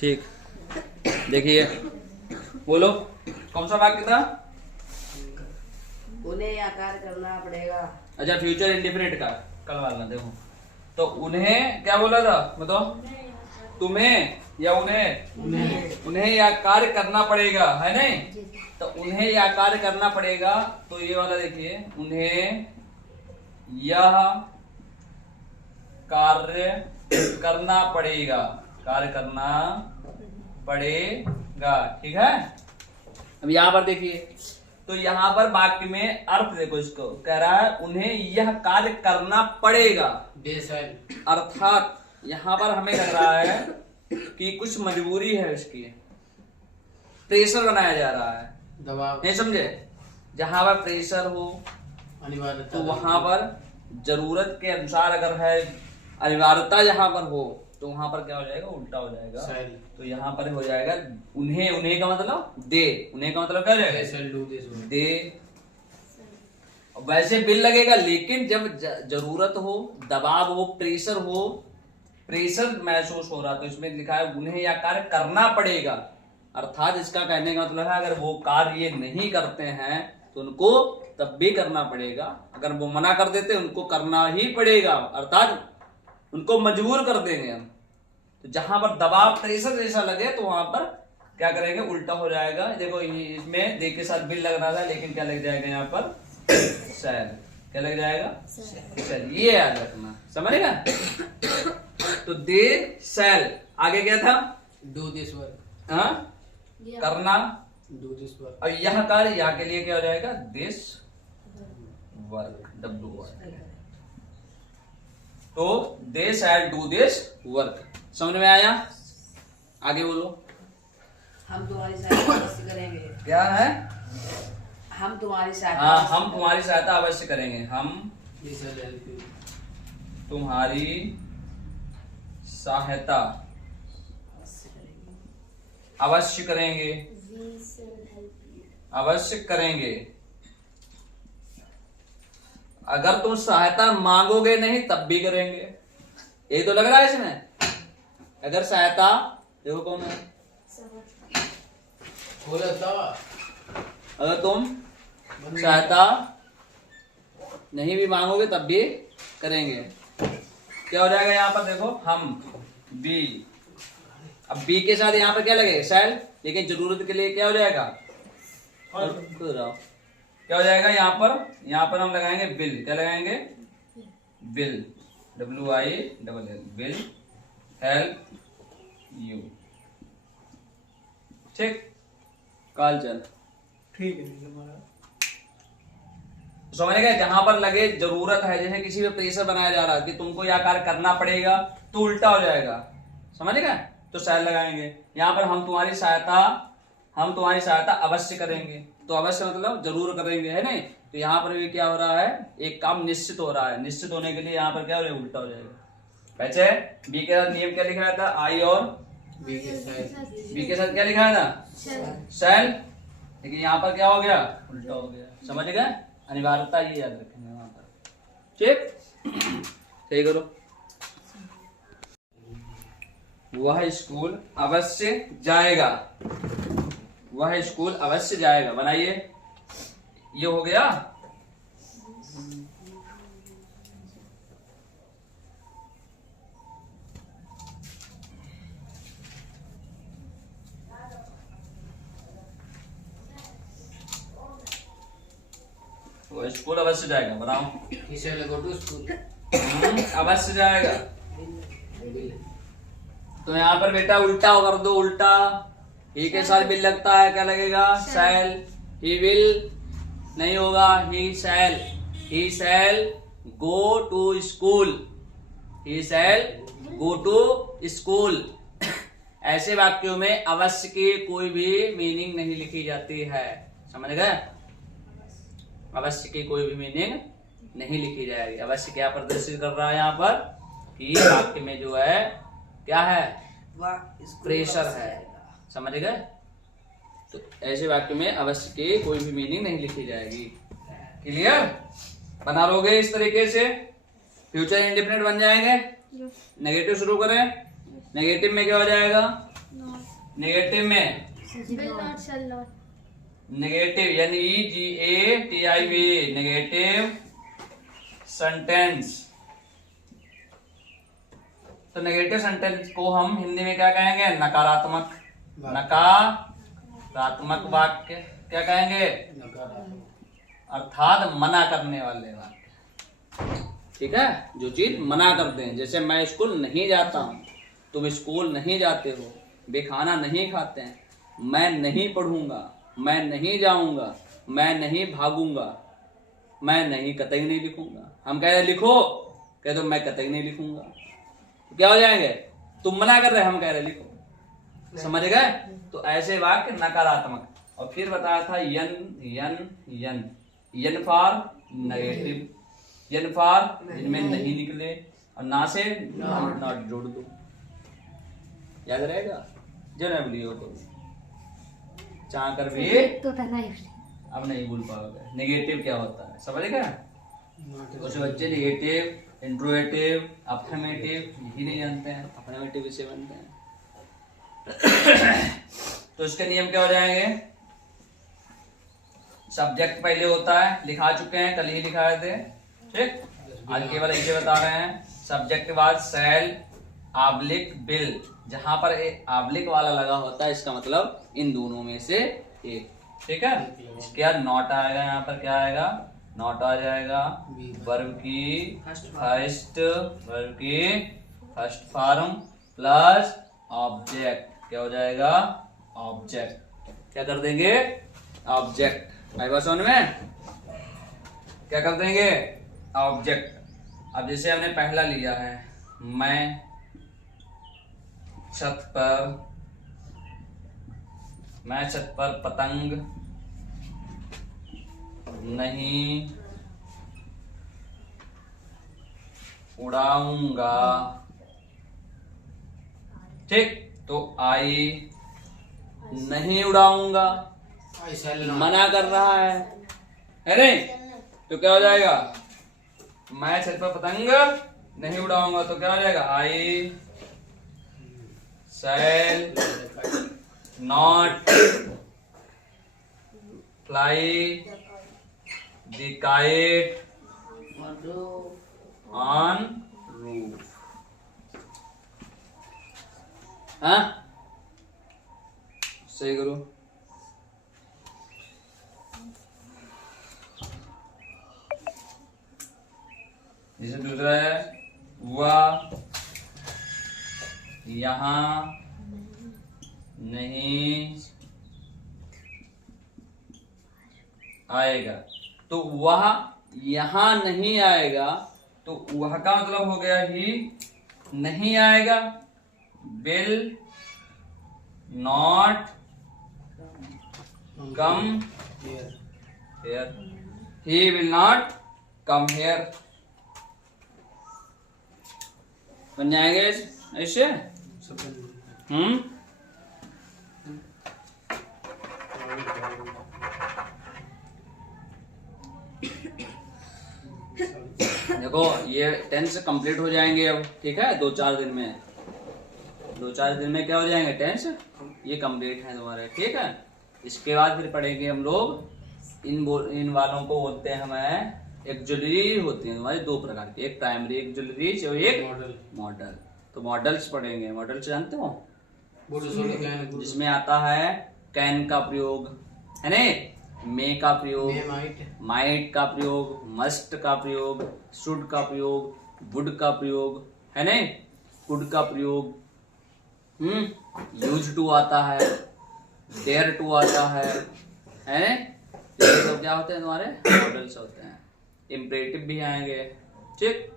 ठीक, देखिए बोलो कौन सा वाक्य था? उन्हें यह कार्य करना पड़ेगा। अच्छा, फ्यूचर इंडेफिनिट का कल वाला देखो, तो उन्हें क्या बोला था बताओ? तुम्हें या उन्हें? उन्हें यह कार्य करना पड़ेगा, है नहीं? तो उन्हें यह कार्य करना पड़ेगा, तो ये वाला देखिए, उन्हें यह कार्य करना पड़ेगा, कार्य करना पड़ेगा, ठीक है। अब यहां पर देखिए, तो यहां पर वाक्य में अर्थ देखो, इसको कह रहा है उन्हें यह कार्य करना पड़ेगा, अर्थात यहां पर हमें लग रहा है कि कुछ मजबूरी है उसकी, प्रेशर बनाया जा रहा है, दबाव, नहीं समझे? जहां पर प्रेशर हो अनिवार्यता, तो वहां पर जरूरत के अनुसार अगर है, अनिवार्यता जहां पर हो तो वहां पर क्या हो जाएगा? उल्टा हो जाएगा। तो यहाँ पर हो जाएगा उन्हें, उन्हें का मतलब दे, उन्हें का मतलब क्या हो जाएगा? दे। वैसे बिल लगेगा, लेकिन जब जरूरत हो, दबाव हो, प्रेशर हो, प्रेशर महसूस हो रहा, तो इसमें लिखा है उन्हें यह कार्य करना पड़ेगा, अर्थात इसका कहने का मतलब है अगर वो कार्य ये नहीं करते हैं तो उनको तब भी करना पड़ेगा, अगर वो मना कर देते उनको करना ही पड़ेगा, अर्थात उनको मजबूर कर देंगे हम। तो जहां पर दबाव, प्रेशर जैसा लगे तो वहां पर क्या करेंगे? उल्टा हो जाएगा। देखो इसमें दे के साथ बिल लग रहा था, लेकिन क्या लग जाएगा यहाँ पर? शैल। क्या लग जाएगा? शैल। ये याद रखना, समझेगा? तो दे शैल, आगे क्या था? डू दिस वर्क, हाँ, करना, डू दिस वर्क, और यह कार्य, यहाँ के लिए क्या हो जाएगा? This work, W work. तो दे शैल डू दिस वर्क, समझ में आया? आगे बोलो। हम तुम्हारी सहायता अवश्य करेंगे। क्या है? हम तुम्हारी सहायता, हाँ, हम तुम्हारी सहायता अवश्य करेंगे, हम ये सब हेल्प यू, तुम्हारी सहायता अवश्य करेंगे, अवश्य करेंगे। अगर तुम सहायता मांगोगे नहीं तब भी करेंगे, यही तो लग रहा है इसमें। अगर सहायता, देखो कौन है, अगर तुम सहायता नहीं भी मांगोगे तब भी करेंगे। क्या हो जाएगा यहाँ पर? देखो हम बी, अब बी के साथ यहाँ पर क्या लगेगा? शैल, लेकिन जरूरत के लिए क्या हो जाएगा? क्या हो जाएगा यहाँ पर? यहाँ पर हम लगाएंगे बिल। क्या लगाएंगे? Bill, WILL, bill help you, ठीक। काल चल, ठीक है हमारा समझ गए? जहां पर लगे जरूरत है, जैसे किसी पे प्रेशर बनाया जा रहा है कि तुमको यह कार्य करना पड़ेगा, तो उल्टा हो जाएगा, समझ गए? तो शैल लगाएंगे। यहाँ पर हम तुम्हारी सहायता अवश्य करेंगे, तो अवश्य मतलब जरूर करेंगे, है नहीं? तो यहाँ पर भी क्या हो रहा है? एक काम निश्चित हो रहा है, निश्चित होने के लिए यहाँ पर क्या हो रहा है? उल्टा हो जाएगा। वैसे बी के साथ नियम क्या लिखा था? आई, और बी के साथ क्या लिखा था? शैल, लेकिन यहाँ पर क्या हो गया? उल्टा हो गया, समझ गए? अनिवार्यता ये याद रखेंगे वहां पर, ठीक। सही करो। वह स्कूल अवश्य जाएगा, वह स्कूल अवश्य जाएगा, बनाइए। ये हो गया। वह स्कूल अवश्य जाएगा, बनाओ। He shall go to school, अवश्य जाएगा। तो यहाँ पर बेटा उल्टा कर दो, उल्टा। ही के साथ बिल लगता है, क्या लगेगा? शैल। ही विल नहीं होगा, he shall. He shall go to school, he shall go to school. ऐसे वाक्यों में अवश्य की कोई भी मीनिंग नहीं लिखी जाती है, समझ गए? अवश्य की कोई भी मीनिंग नहीं लिखी जाएगी। अवश्य क्या प्रदर्शित कर रहा है यहाँ पर? कि वाक्य में जो है क्या है? प्रेशर है, समझ गए? तो ऐसे वाक्य में अवश्य की कोई भी मीनिंग नहीं लिखी जाएगी। क्लियर? बना लोगे इस तरीके से? फ्यूचर इंडेफिनिट बन जाएंगे। नेगेटिव शुरू करें। नेगेटिव में क्या हो जाएगा? नेगेटिव में will not, shall not. Negative NEGATIV negative sentence. तो नेगेटिव सेंटेंस को हम हिंदी में क्या कहेंगे? नकारात्मक। नकारात्मक वाक्य क्या कहेंगे? नकारात्मक। अर्थात मना करने वाले वाक्य। ठीक है, जो चीज मना करते हैं, जैसे मैं स्कूल नहीं जाता हूँ, तुम स्कूल नहीं जाते हो, वे खाना नहीं खाते हैं, मैं नहीं पढ़ूंगा, मैं नहीं जाऊंगा, मैं नहीं भागूंगा, मैं नहीं कतई नहीं लिखूंगा। हम कह रहे लिखो, कह दो मैं कतई नहीं लिखूंगा, तो क्या हो जाएंगे? तुम मना कर रहे, हम कह रहे लिखो। समझ गए? तो ऐसे वाक्य नकारात्मक। और फिर बताया था यन फॉर नेगेटिव, यन फॉर जिनमें नहीं निकले, और ना से नॉट जोड़ दो। याद रहेगा? जो नहीं बोलियो तो चाह कर भी तो था नहीं। अब नहीं भूल पाओगे। नेगेटिव क्या होता है, समझ गए? कुछ बच्चे नेगेटिव, इंट्रोगेटिव, अफर्मेटिव यही नहीं जानते हैं। अफर्मेटिव इसे बनते हैं। तो इसके नियम क्या हो जाएंगे? सब्जेक्ट पहले होता है, लिखा चुके हैं, कल ही लिखाए थे। ठीक, आज केवल इसे बता रहे हैं। सब्जेक्ट के बाद शैल, ऑब्लिक, विल। जहां पर ऑब्लिक वाला लगा होता है, इसका मतलब इन दोनों में से एक। ठीक है, इसके बाद नॉट आएगा। यहाँ पर क्या आएगा? नॉट आ जाएगा। वर्ब की फर्स्ट फॉर्म प्लस ऑब्जेक्ट। क्या हो जाएगा? ऑब्जेक्ट। क्या कर देंगे? ऑब्जेक्ट। आई बात समझ में? क्या कर देंगे? ऑब्जेक्ट। अब जैसे हमने पहला लिया है, मैं छत पर पतंग नहीं उड़ाऊंगा। ठीक, तो आई नहीं उड़ाऊंगा, मना कर रहा है नहीं? तो क्या हो जाएगा? मैं छत पर पतंग नहीं उड़ाऊंगा, तो क्या हो जाएगा? आई shall not fly the kite on roof। हाँ, सही करो। जैसे दूसरा है, वह यहाँ नहीं आएगा। तो वह यहाँ नहीं आएगा, तो वह का मतलब हो गया ही नहीं आएगा। Will not come here, he will not come here. बन जाएंगे ऐसे। देखो ये टेंस कंप्लीट हो जाएंगे अब। ठीक है, 2-4 दिन में, 2-4 दिन में क्या हो जाएंगे? टेंस ये कंप्लीट है तुम्हारे। ठीक है, इसके बाद फिर पढ़ेंगे हम लोग इन वालों को बोलते हैं हमें एक्जुलरी होती है तुम्हारी 2 प्रकार की, एक प्राइमरी एक्जुलरी और एक मॉडल। तो मॉडल्स पढ़ेंगे। मॉडल्स जानते हो? जिसमें आता है कैन का प्रयोग, है ना, मे का प्रयोग, माइट का प्रयोग, मस्ट का प्रयोग, शुड का प्रयोग, वुड का प्रयोग, है ना, कुड का प्रयोग, यूज टू आता है, डेयर टू आता है ये सब क्या होते हैं तुम्हारे? मॉडल्स होते हैं। इम्परेटिव भी आएंगे। ठीक,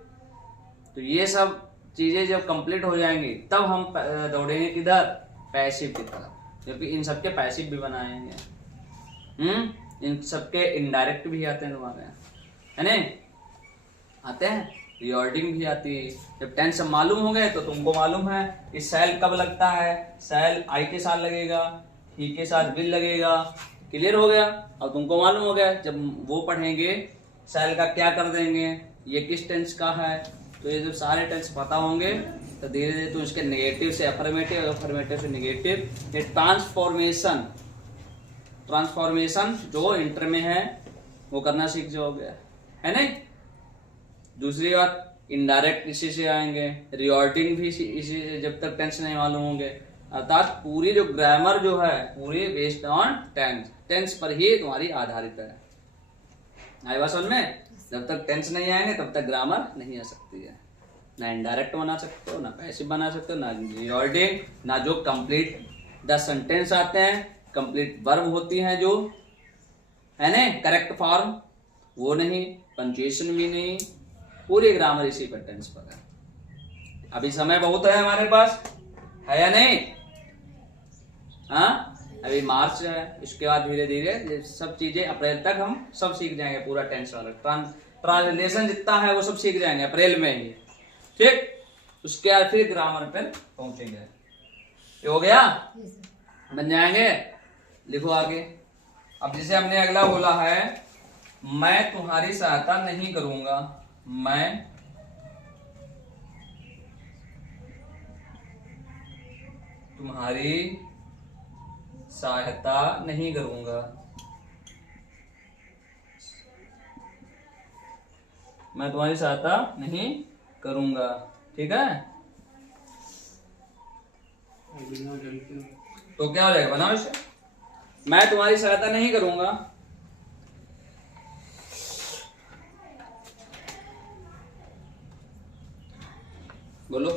तो ये सब चीजें जब कंप्लीट हो जाएंगी तब हम दौड़ेंगे किधर? पैसिव की तरफ, क्योंकि इन सबके पैसिव भी बनाएंगे। इन सबके इनडायरेक्ट भी आते हैं तुम्हारे, है ना, आते हैं। रियॉर्डिंग भी आती है। जब टेंस मालूम हो गए तो तुमको मालूम है कि सेल कब लगता है। सेल आई के साथ लगेगा, ही के साथ विल लगेगा। क्लियर हो गया? अब तुमको मालूम हो गया। जब वो पढ़ेंगे सेल का क्या कर देंगे, ये किस टेंस का है, तो ये जब सारे टेंस पता होंगे तो धीरे धीरे तुम इसके नेगेटिव से अफर्मेटिव, अफर्मेटिव से नेगेटिव, ये ट्रांसफॉर्मेशन जो इंटर में है वो करना सीख जाओगे, है नहीं। दूसरी बात, इनडायरेक्ट इसी से आएंगे, रिऑर्डिंग भी इसी से, जब तक टेंस नहीं मालूम होंगे। अर्थात पूरी जो ग्रामर जो है पूरी बेस्ड ऑन टेंस, टेंस पर ही तुम्हारी आधारित है। आई बात समझ में? जब तक टेंस नहीं आएंगे तब तक ग्रामर नहीं आ सकती है। ना इनडायरेक्ट बना सकते हो, ना पैसिव बना सकते हो, ना रिऑर्डिंग, ना जो कंप्लीट द सेंटेंस आते हैं, कंप्लीट वर्ब होती हैं जो, है ना, करेक्ट फॉर्म वो नहीं, पंक्चुएशन भी नहीं, पूरी ग्रामर इसी पर टेंस पर है। अभी समय बहुत है हमारे पास, है या नहीं? हाँ, अभी मार्च है, इसके बाद धीरे धीरे सब चीजें अप्रैल तक हम सब सीख जाएंगे, पूरा टेंस वाला ट्रांसलेशन जितना है वो सब सीख जाएंगे अप्रैल में ही, ठीक। उसके बाद फिर ग्रामर पर पहुंचेंगे। ये हो गया, बन जाएंगे। लिखो आगे। अब जैसे हमने अगला बोला है, मैं तुम्हारी सहायता नहीं करूंगा, मैं तुम्हारी सहायता नहीं करूंगा, मैं तुम्हारी सहायता नहीं करूंगा, ठीक है। तो क्या हो जाएगा, बनाओ इसे, मैं तुम्हारी सहायता नहीं करूंगा, बोलो।